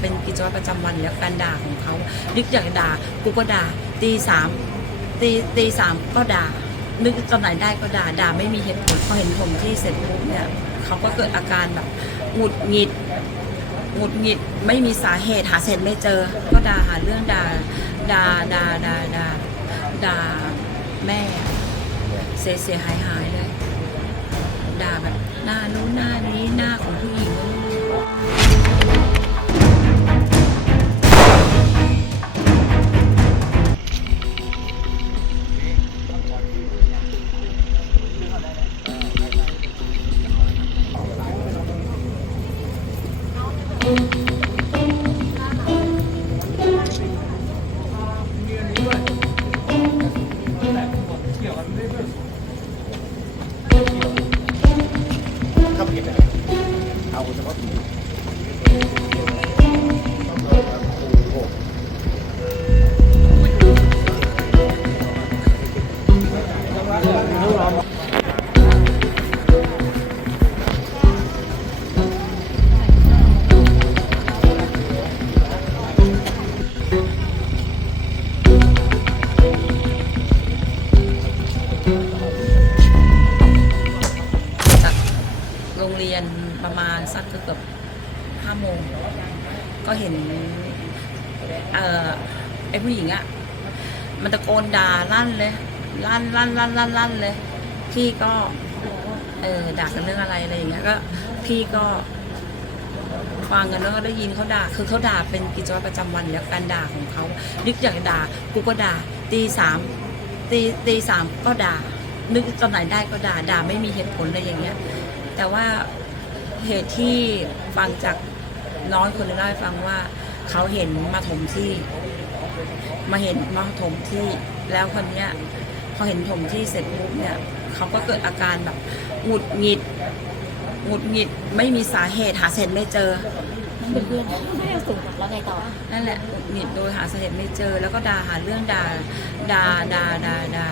เป็นกิจวัตรประจำวันแล้วการด่าของเขานึกอยากด่ากูก็ด่าตีสามตีตีสามก็ด่า นึกตอนไหนได้ก็ด่าด่าไม่มีเหตุผลพอเห็นผมที่เสร็จปุ๊บเนี่ยเขาก็เกิดอาการแบบหงุดหงิดหงุดหงิดไม่มีสาเหตุหาเสร็จไม่เจอ ก็ด่าหาเรื่องด่าด่าด่าด่าด่าด่าแม่ เสียเสียหายหายเลยด่าแบบหน้านู้นหน้านี้หน้าของผู้ ประมาณสักเกือบห้าโมง ก็เห็นเอ่อไอ้ผู้หญิงอะมันตะโกนด่าลั่นเลยลั่นลั่นลั่นลั่นลั่นเลย พี่ก็เออด่ากันเรื่องอะไรอะไรอย่างเงี้ยก็พี่ก็ฟังกันแล้วก็ได้ยินเขาด่า คือเขาด่าเป็นกิจวัตรประจำวันแล้วการด่าของเขานึกอยากด่า กูก็ด่า ตีสามตีตีสามก็ด่า นึกตอนไหนได้ก็ด่า ด่าไม่มีเหตุผลอะไรอย่างเงี้ย แต่ว่า เหตุที่ฟังจากน้องคนหนึงเล่าให้ฟังว่าเขาเห็นมาถมที่ มาเห็นมาถมที่ แล้วคนเนี้ยพอเห็นถมที่เสร็จปุ๊บเนี่ยเขาก็เกิดอาการแบบหงุดหงิดหงุดหงิดไม่มีสาเหตุหาสาเหตุไม่เจอเป็นเพื่อนไม่เอาสูงแล้วไงต่อนั่นแหละหงุดหงิดโดยหาสาเหตุไม่เจอ แล้วก็ด่าหาเรื่องด่าด่าด่าด่าด่า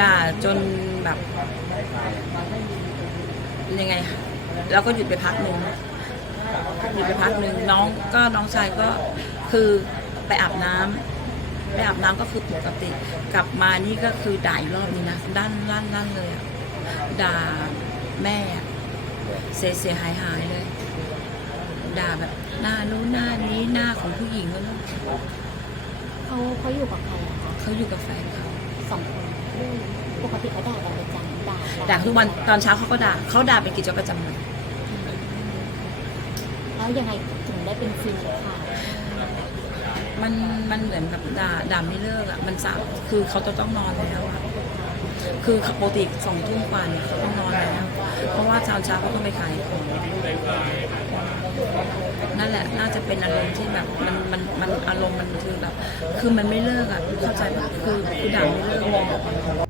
ด่าจนแบบยังไงคะ แล้วก็หยุดไปพักหนึ่งหยุดไปพักหนึ่งน้องก็น้องชายก็คือไปอาบน้ำไปอาบน้ำก็คือปกติ กลับมานี่ก็คือด่าอีกรอบนี้นะด้านด้านด้านเลยอะด่าแม่อะเสียเสียหายหายเลย ด่าแบบหน้านู้นหน้านี้หน้าของผู้หญิงนู้นเขาเขาอยู่กับใครอะคะเขาอยู่กับแฟนเขาสองคนปกติเขาด่ากันประจำด่าด่าทุกวันตอนเช้าเขาก็ด่าเขาด่าเป็นกิจวัตรประจำวัน แล้วยังไงถึงได้เป็นฟิลค่ะมันมันเหมือนแบบด่าด่าไม่เลิกอะมันสาคือเขาจะต้องนอนแล้วอะคือปกติสองทุ่มกว่าเนี่ยเขาต้องนอนแล้ว เพราะว่าเช้าเช้าเขาต้องไปขายของนั่นแหละน่าจะเป็นอารมณ์ที่แบบมันมันมันอารมณ์มันคือแบบคือมันไม่เลิกอะเข้าใจป่ะคือคือด่าไม่เลิก